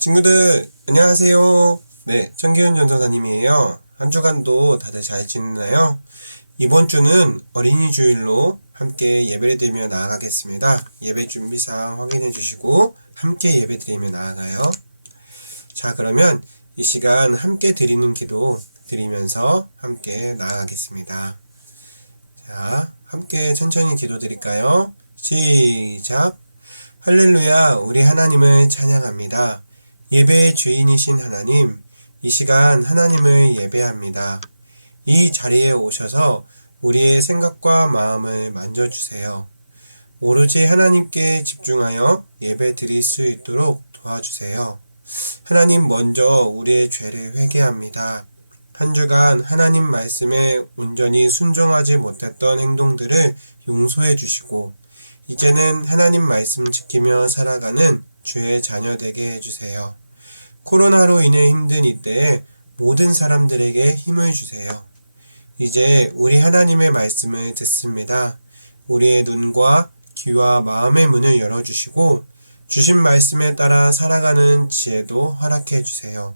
친구들, 안녕하세요. 네, 정기훈 전도사님이에요. 한 주간도 다들 잘 지냈나요? 이번 주는 어린이 주일로 함께 예배를 드리며 나아가겠습니다. 예배 준비사항 확인해 주시고 함께 예배 드리며 나아가요. 자, 그러면 이 시간 함께 드리는 기도 드리면서 함께 나아가겠습니다. 자, 함께 천천히 기도 드릴까요? 시작! 할렐루야, 우리 하나님을 찬양합니다. 예배의 주인이신 하나님, 이 시간 하나님을 예배합니다. 이 자리에 오셔서 우리의 생각과 마음을 만져주세요. 오로지 하나님께 집중하여 예배 드릴 수 있도록 도와주세요. 하나님, 먼저 우리의 죄를 회개합니다. 한 주간 하나님 말씀에 온전히 순종하지 못했던 행동들을 용서해 주시고 이제는 하나님 말씀 지키며 살아가는 주의 자녀 되게 해주세요. 코로나로 인해 힘든 이때에 모든 사람들에게 힘을 주세요. 이제 우리 하나님의 말씀을 듣습니다. 우리의 눈과 귀와 마음의 문을 열어주시고 주신 말씀에 따라 살아가는 지혜도 허락해 주세요.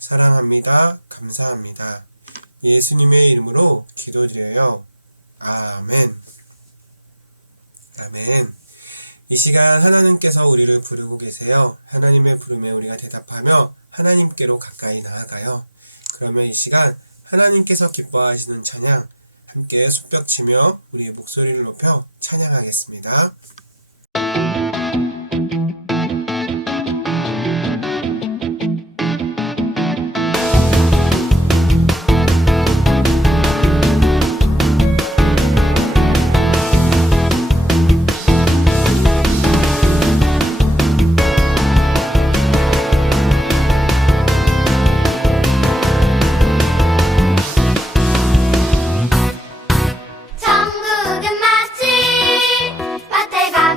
사랑합니다. 감사합니다. 예수님의 이름으로 기도드려요. 아멘. 아멘. 이 시간 하나님께서 우리를 부르고 계세요. 하나님의 부름에 우리가 대답하며 하나님께로 가까이 나아가요. 그러면 이 시간 하나님께서 기뻐하시는 찬양 함께 숲벽치며 우리의 목소리를 높여 찬양하겠습니다. 천국은 마치 마태가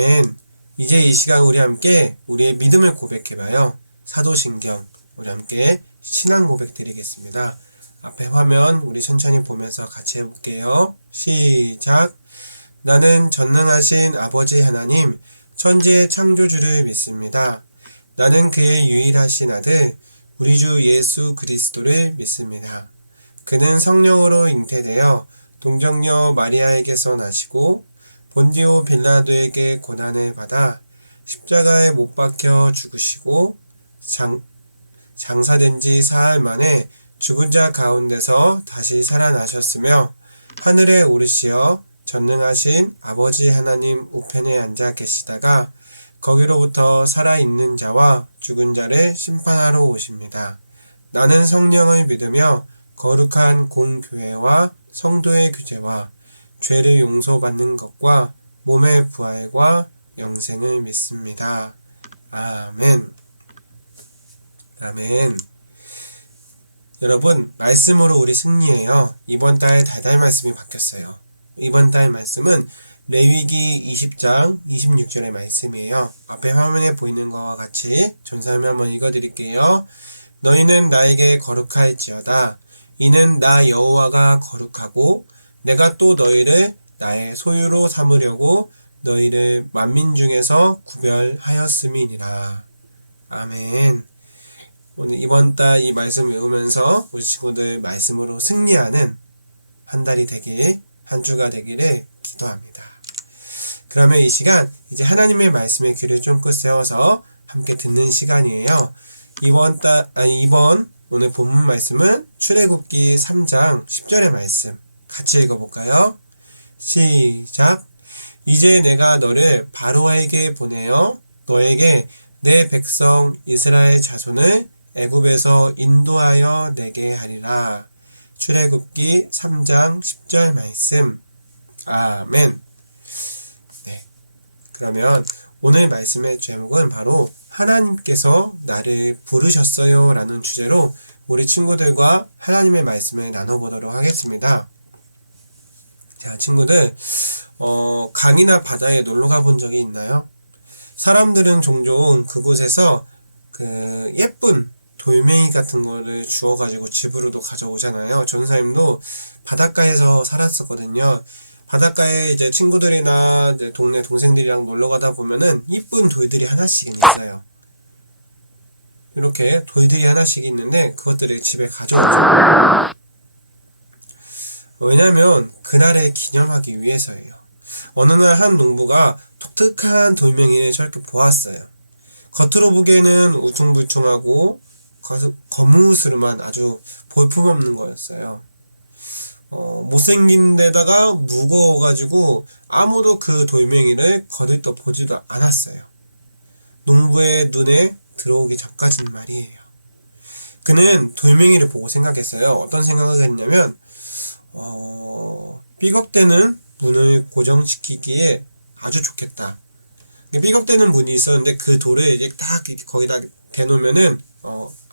아멘. 이제 이 시간 우리 함께 우리의 믿음을 고백해봐요. 사도신경 우리 함께 신앙 고백 드리겠습니다. 앞에 화면 우리 천천히 보면서 같이 해볼게요. 시작. 나는 전능하신 아버지 하나님 천지의 창조주를 믿습니다. 나는 그의 유일하신 아들 우리 주 예수 그리스도를 믿습니다. 그는 성령으로 잉태되어 동정녀 마리아에게서 나시고 본디오 빌라도에게 고난을 받아 십자가에 못 박혀 죽으시고 장사된 지 사흘 만에 죽은 자 가운데서 다시 살아나셨으며 하늘에 오르시어 전능하신 아버지 하나님 우편에 앉아 계시다가 거기로부터 살아있는 자와 죽은 자를 심판하러 오십니다. 나는 성령을 믿으며 거룩한 공교회와 성도의 규제와 죄를 용서받는 것과 몸의 부활과 영생을 믿습니다. 아멘. 아멘. 여러분, 말씀으로 우리 승리해요. 이번 달 달달 말씀이 바뀌었어요. 이번 달 말씀은 레위기 20장 26절의 말씀이에요. 앞에 화면에 보이는 것과 같이 전사함을 한번 읽어드릴게요. 너희는 나에게 거룩할지어다. 이는 나 여호와가 거룩하고 내가 또 너희를 나의 소유로 삼으려고 너희를 만민 중에서 구별하였음이니라. 아멘. 오늘 이번 달 이 말씀 외우면서 우리 친구들 말씀으로 승리하는 한 달이 되길, 한 주가 되기를 기도합니다. 그러면 이 시간 이제 하나님의 말씀에 귀를 쫑긋 세워서 함께 듣는 시간이에요. 이번 오늘 본문 말씀은 출애굽기 3장 10절의 말씀 같이 읽어볼까요? 시작. 이제 내가 너를 바로에게 보내어 너에게 내 백성 이스라엘 자손을 애굽에서 인도하여 내게 하리라. 출애굽기 3장 10절 말씀. 아멘. 네. 그러면 오늘 말씀의 제목은 바로 하나님께서 나를 부르셨어요 라는 주제로 우리 친구들과 하나님의 말씀을 나눠보도록 하겠습니다. 자, 친구들, 강이나 바다에 놀러 가본 적이 있나요? 사람들은 종종 그곳에서 그 예쁜 돌멩이 같은 거를 주워가지고 집으로도 가져오잖아요. 전사님도 바닷가에서 살았었거든요. 바닷가에 이제 친구들이나 이제 동네 동생들이랑 놀러 가다 보면은 이쁜 돌들이 하나씩 있어요. 이렇게 돌들이 하나씩 있는데 그것들을 집에 가져오죠. 왜냐면 그날을 기념하기 위해서예요. 어느 날 한 농부가 독특한 돌멩이를 저렇게 보았어요. 겉으로 보기에는 우퉁불퉁하고 거무스름한 아주 볼품없는 거였어요. 못생긴 데다가 무거워가지고 아무도 그 돌멩이를 거들떠 보지도 않았어요. 농부의 눈에 들어오기 전까진 말이에요. 그는 돌멩이를 보고 생각했어요. 어떤 생각을 했냐면 삐걱대는 문을 고정시키기에 아주 좋겠다. 삐걱대는 문이 있었는데 그 돌을 이제 딱 거기다 대놓으면은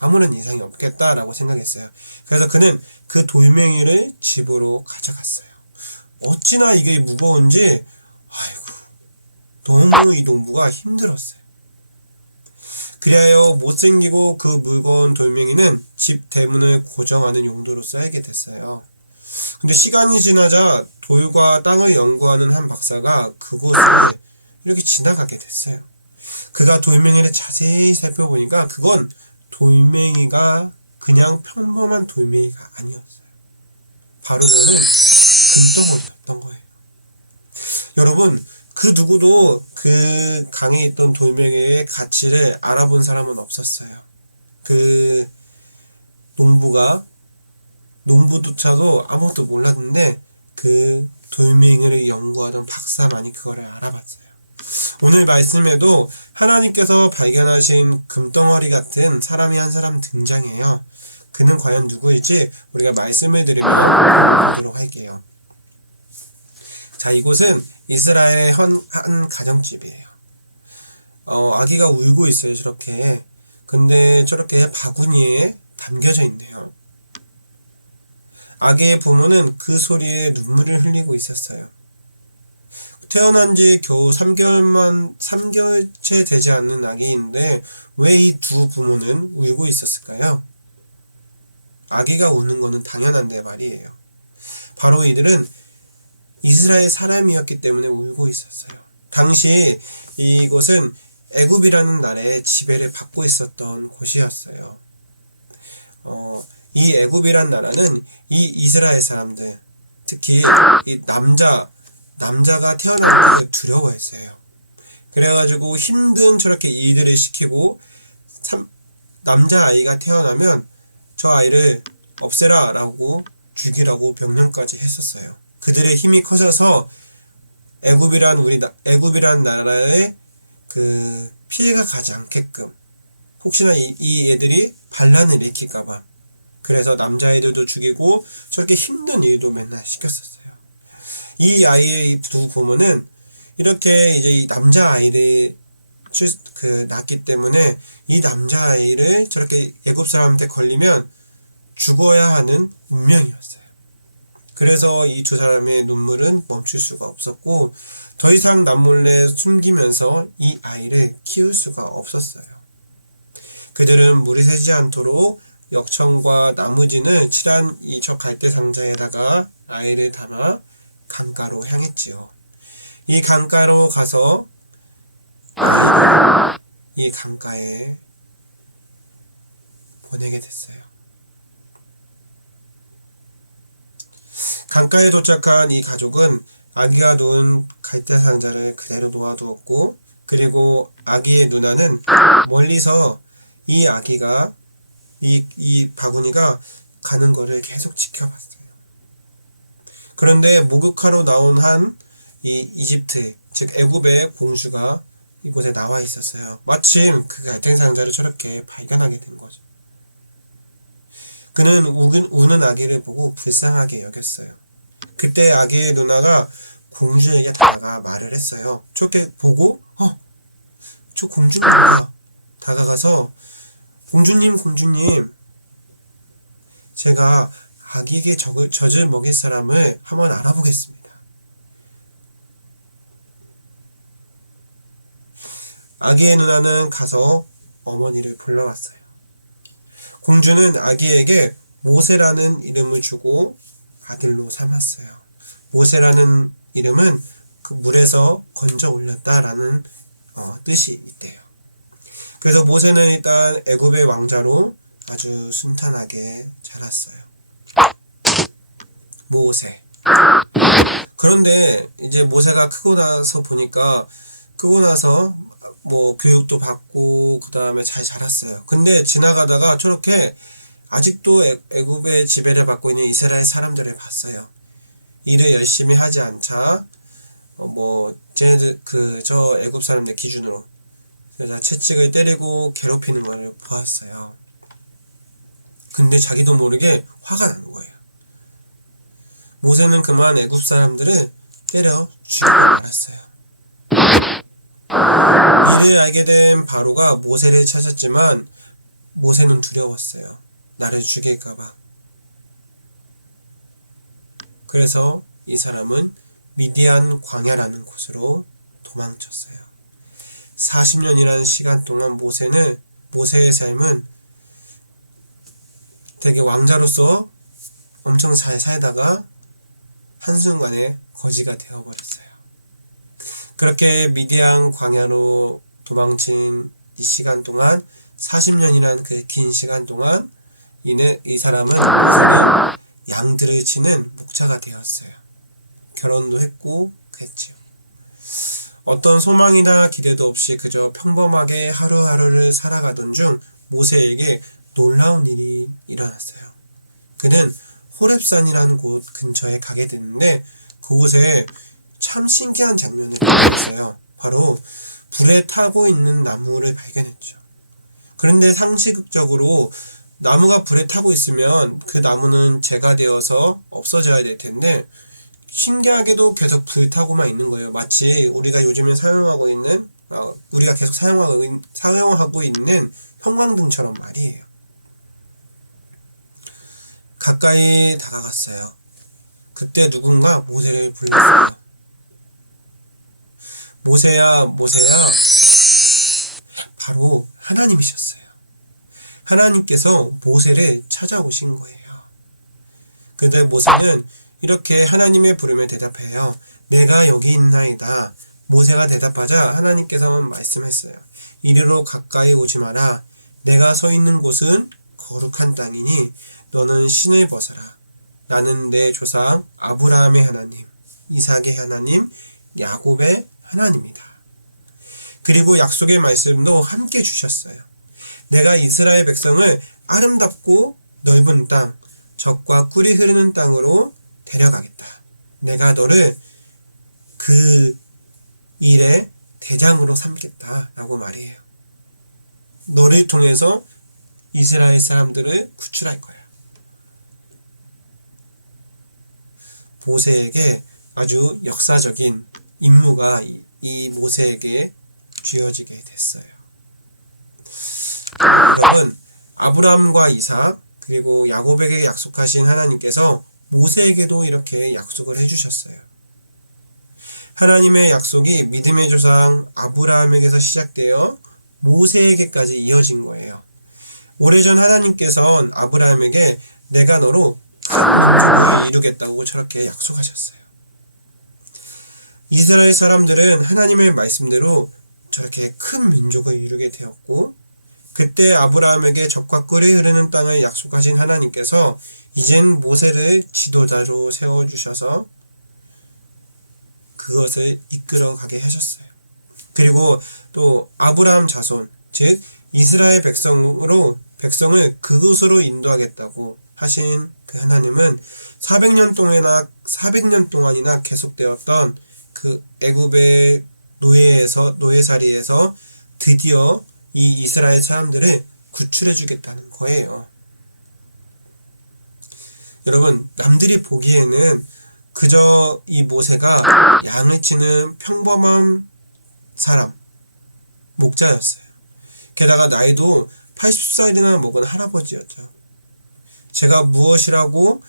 아무런 이상이 없겠다라고 생각했어요. 그래서 그는 그 돌멩이를 집으로 가져갔어요. 어찌나 이게 무거운지 너무 이 농부가 힘들었어요. 그리하여 못생기고 그 무거운 돌멩이는 집 대문을 고정하는 용도로 쓰이게 됐어요. 근데 시간이 지나자 돌과 땅을 연구하는 한 박사가 그곳을 이렇게 지나가게 됐어요. 그가 돌멩이를 자세히 살펴보니까 그건 돌멩이가 그냥 평범한 돌멩이가 아니었어요. 바로 그거는 금덩어리였던 거예요. 여러분, 그 누구도 그 강에 있던 돌멩이의 가치를 알아본 사람은 없었어요. 그 농부조차도 아무것도 몰랐는데 그 돌멩이를 연구하던 박사만이 그거를 알아봤어요. 오늘 말씀에도 하나님께서 발견하신 금덩어리 같은 사람이 한 사람 등장해요. 그는 과연 누구일지 우리가 말씀을 드리도록 할게요. 자, 이곳은 이스라엘의 한 가정집이에요. 아기가 울고 있어요, 저렇게. 근데 저렇게 바구니에 담겨져 있네요. 아기의 부모는 그 소리에 눈물을 흘리고 있었어요. 태어난 지 겨우 3개월째 되지 않는 아기인데 왜 이 두 부모는 울고 있었을까요? 아기가 우는 것은 당연한데 말이에요. 바로 이들은 이스라엘 사람이었기 때문에 울고 있었어요. 당시 이곳은 애굽이라는 나라의 지배를 받고 있었던 곳이었어요. 이 애굽이란 나라는 이 이스라엘 사람들, 특히 이 남자가 태어나는 걸 두려워했어요. 그래가지고 힘든 저렇게 일들을 시키고 남자아이가 태어나면 저 아이를 없애라 라고 죽이라고 명령까지 했었어요. 그들의 힘이 커져서 애굽이란 나라에 그 피해가 가지 않게끔 혹시나 이 애들이 반란을 일으킬까봐 그래서 남자아이들도 죽이고 저렇게 힘든 일도 맨날 시켰었어요. 이 아이의 두 부모는 이렇게 이제 이 남자아이를 낳기 때문에 이 남자아이를 저렇게 애굽 사람한테 걸리면 죽어야 하는 운명이었어요. 그래서 이 두 사람의 눈물은 멈출 수가 없었고 더 이상 남몰래 숨기면서 이 아이를 키울 수가 없었어요. 그들은 물이 새지 않도록 역청과 나무진을 칠한 이 저 갈대 상자에다가 아이를 담아 강가로 향했지요. 이 강가로 가서 이 강가에 보내게 됐어요. 강가에 도착한 이 가족은 아기가 놓은 갈대 상자를 그대로 놓아두었고 그리고 아기의 누나는 멀리서 이 아기가 이 바구니가 가는 것을 계속 지켜봤어요. 그런데 목욕하러 나온 한 이 이집트 즉 애굽의 공주가 이곳에 나와 있었어요. 마침 그 갈대 상자를 저렇게 발견하게 된 거죠. 그는 우는 아기를 보고 불쌍하게 여겼어요. 그때 아기의 누나가 공주에게 다가가 말을 했어요. 저렇게 보고 저 공주인가 다가가서 공주님 제가 아기에게 젖을 먹일 사람을 한번 알아보겠습니다. 아기의 누나는 가서 어머니를 불러왔어요. 공주는 아기에게 모세라는 이름을 주고 아들로 삼았어요. 모세라는 이름은 그 물에서 건져 올렸다라는 뜻이 있대요. 그래서 모세는 일단 애굽의 왕자로 아주 순탄하게 자랐어요. 모세. 그런데 이제 모세가 크고 나서 뭐 교육도 받고 그 다음에 잘 자랐어요. 근데 지나가다가 저렇게 아직도 애굽의 지배를 받고 있는 이스라엘 사람들을 봤어요. 일을 열심히 하지 않자 쟤네들 저 애굽 사람들 기준으로 채찍을 때리고 괴롭히는 걸 보았어요. 근데 자기도 모르게 화가 난 거예요. 모세는 그만 애굽 사람들을 때려 죽이고 말았어요. 이를 알게 된 바로가 모세를 찾았지만 모세는 두려웠어요. 나를 죽일까봐. 그래서 이 사람은 미디안 광야라는 곳으로 도망쳤어요. 40년이라는 시간 동안 모세의 삶은 되게 왕자로서 엄청 잘 살다가 한순간에 거지가 되어버렸어요. 그렇게 미디안 광야로 도망친 이 시간 동안 40년이라는 그 긴 시간 동안 이 사람은 양들을 치는 목자가 되었어요. 결혼도 했고 그랬지요. 어떤 소망이나 기대도 없이 그저 평범하게 하루하루를 살아가던 중 모세에게 놀라운 일이 일어났어요. 그는 호렙산이라는 곳 근처에 가게 됐는데 그곳에 참 신기한 장면을 발견했어요. 바로 불에 타고 있는 나무를 발견했죠. 그런데 상식적으로 나무가 불에 타고 있으면 그 나무는 재가 되어서 없어져야 될 텐데 신기하게도 계속 불타고만 있는 거예요. 마치 우리가 요즘에 우리가 계속 사용하고 있는 형광등처럼 말이에요. 가까이 다가갔어요. 그때 누군가 모세를 불렀어요. 모세야, 모세야, 바로 하나님이셨어요. 하나님께서 모세를 찾아오신 거예요. 근데 모세는 이렇게 하나님의 부름에 대답해요. 내가 여기 있나이다. 모세가 대답하자 하나님께서는 말씀했어요. 이리로 가까이 오지 마라. 내가 서 있는 곳은 거룩한 땅이니 너는 신을 벗어라. 나는 내 조상 아브라함의 하나님, 이삭의 하나님, 야곱의 하나님이다. 그리고 약속의 말씀도 함께 주셨어요. 내가 이스라엘 백성을 아름답고 넓은 땅, 젖과 꿀이 흐르는 땅으로 데려가겠다. 내가 너를 그 일의 대장으로 삼겠다 라고 말해요. 너를 통해서 이스라엘 사람들을 구출할 거야. 모세에게 아주 역사적인 임무가 이 모세에게 주어지게 됐어요. 여러분, 아브라함과 이삭 그리고 야곱에게 약속하신 하나님께서 모세에게도 이렇게 약속을 해주셨어요. 하나님의 약속이 믿음의 조상 아브라함에게서 시작되어 모세에게까지 이어진 거예요. 오래전 하나님께서는 아브라함에게 내가 너로 큰 민족을 이루겠다고 저렇게 약속하셨어요. 이스라엘 사람들은 하나님의 말씀대로 저렇게 큰 민족을 이루게 되었고, 그때 아브라함에게 젖과 꿀이 흐르는 땅을 약속하신 하나님께서 이젠 모세를 지도자로 세워주셔서 그것을 이끌어가게 하셨어요. 그리고 또 아브라함 자손, 즉 이스라엘 백성을 그곳으로 인도하겠다고 하신 그 하나님은 400년 동안이나 계속되었던 그 애굽의 노예살이에서 드디어 이 이스라엘 사람들을 구출해 주겠다는 거예요. 여러분, 남들이 보기에는 그저 이 모세가 양을 치는 평범한 사람, 목자였어요. 게다가 나이도 80살이나 먹은 할아버지였죠. 제가 무엇이라고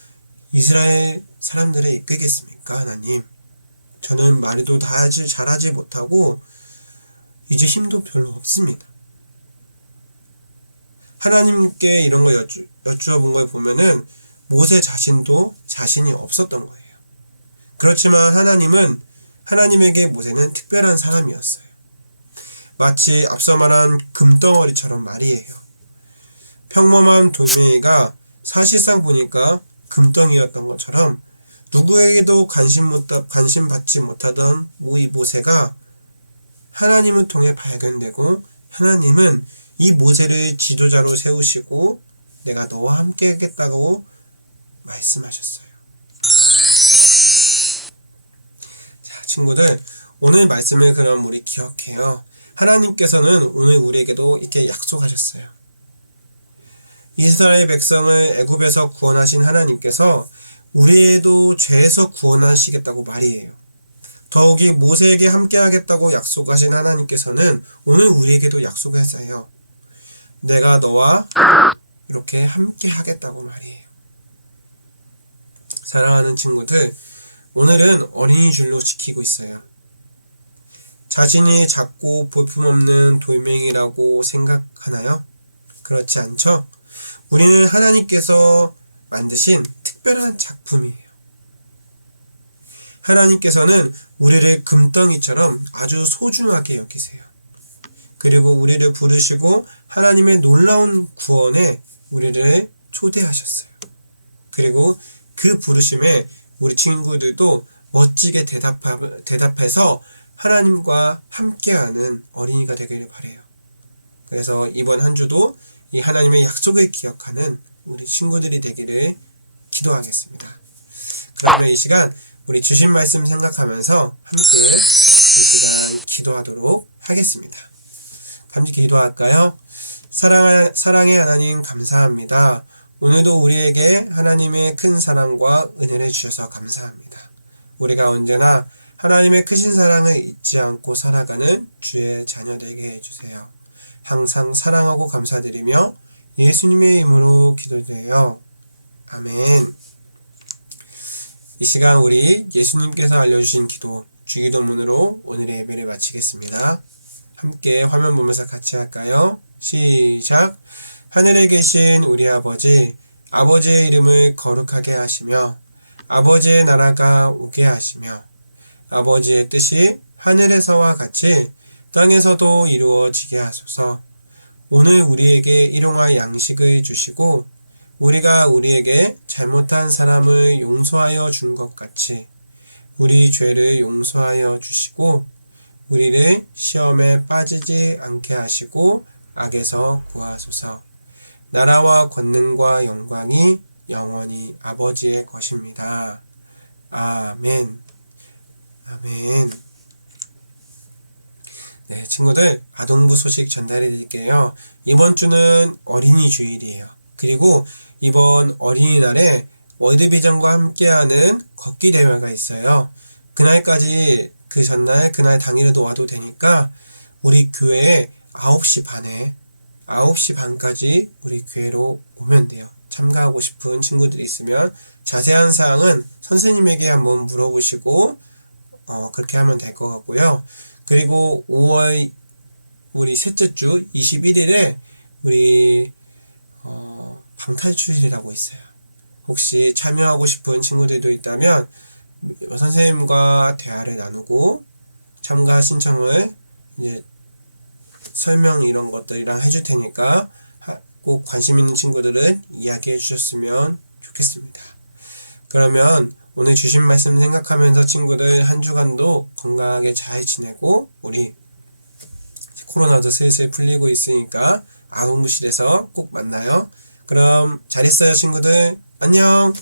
이스라엘 사람들을 이끌겠습니까, 하나님? 저는 말도 다 잘하지 못하고 이제 힘도 별로 없습니다. 하나님께 이런 거 여쭈어본 걸 보면은 모세 자신도 자신이 없었던 거예요. 그렇지만 하나님은 하나님에게 모세는 특별한 사람이었어요. 마치 앞서 말한 금덩어리처럼 말이에요. 평범한 돌멩이가 사실상 보니까 금덩이였던 것처럼 누구에게도 관심받지 못하던 이 모세가 하나님을 통해 발견되고, 하나님은 이 모세를 지도자로 세우시고 내가 너와 함께 하겠다고 말씀하셨어요. 자, 친구들, 오늘 말씀을 그럼 우리 기억해요. 하나님께서는 오늘 우리에게도 이렇게 약속하셨어요. 이스라엘 백성을 애굽에서 구원하신 하나님께서 우리에도 죄에서 구원하시겠다고 말이에요. 더욱이 모세에게 함께 하겠다고 약속하신 하나님께서는 오늘 우리에게도 약속했어요. 내가 너와 이렇게 함께 하겠다고 말이에요. 사랑하는 친구들, 오늘은 어린이 줄로 지키고 있어요. 자신이 작고 볼품없는 돌멩이라고 생각하나요? 그렇지 않죠? 우리는 하나님께서 만드신 특별한 작품이에요. 하나님께서는 우리를 금덩이처럼 아주 소중하게 여기세요. 그리고 우리를 부르시고 하나님의 놀라운 구원에 우리를 초대하셨어요. 그리고 그 부르심에 우리 친구들도 멋지게 대답해서 하나님과 함께하는 어린이가 되기를 바라요. 그래서 이번 한 주도 이 하나님의 약속을 기억하는 우리 친구들이 되기를 기도하겠습니다. 그러면 이 시간 우리 주신 말씀 생각하면서 함께 이 시간 기도하도록 하겠습니다. 함께 기도할까요? 사랑의 하나님, 감사합니다. 오늘도 우리에게 하나님의 큰 사랑과 은혜를 주셔서 감사합니다. 우리가 언제나 하나님의 크신 사랑을 잊지 않고 살아가는 주의 자녀 되게 해주세요. 항상 사랑하고 감사드리며 예수님의 이름으로 기도드려요. 아멘. 이 시간 우리 예수님께서 알려주신 기도, 주기도문으로 오늘의 예배를 마치겠습니다. 함께 화면 보면서 같이 할까요? 시작! 하늘에 계신 우리 아버지, 아버지의 이름을 거룩하게 하시며 아버지의 나라가 오게 하시며 아버지의 뜻이 하늘에서와 같이 땅에서도 이루어지게 하소서. 오늘 우리에게 일용할 양식을 주시고 우리가 우리에게 잘못한 사람을 용서하여 준 것 같이 우리 죄를 용서하여 주시고 우리를 시험에 빠지지 않게 하시고 악에서 구하소서. 나라와 권능과 영광이 영원히 아버지의 것입니다. 아멘. 아멘. 네, 친구들, 아동부 소식 전달해 드릴게요. 이번 주는 어린이 주일이에요. 그리고 이번 어린이날에 월드비전과 함께하는 걷기 대회가 있어요. 그날까지, 그 전날, 그날 당일에도 와도 되니까 우리 교회에 9시 반까지 우리 교회로 오면 돼요. 참가하고 싶은 친구들이 있으면 자세한 사항은 선생님에게 한번 물어보시고 그렇게 하면 될 것 같고요. 그리고 5월 우리 셋째 주 21일에 우리 방탈출이라고 있어요. 혹시 참여하고 싶은 친구들도 있다면 선생님과 대화를 나누고 참가 신청을 이제 설명 이런 것들이랑 해줄 테니까 꼭 관심 있는 친구들은 이야기해 주셨으면 좋겠습니다. 그러면 오늘 주신 말씀 생각하면서 친구들 한 주간도 건강하게 잘 지내고 우리 코로나도 슬슬 풀리고 있으니까 아동부실에서 꼭 만나요. 그럼 잘 있어요 친구들. 안녕.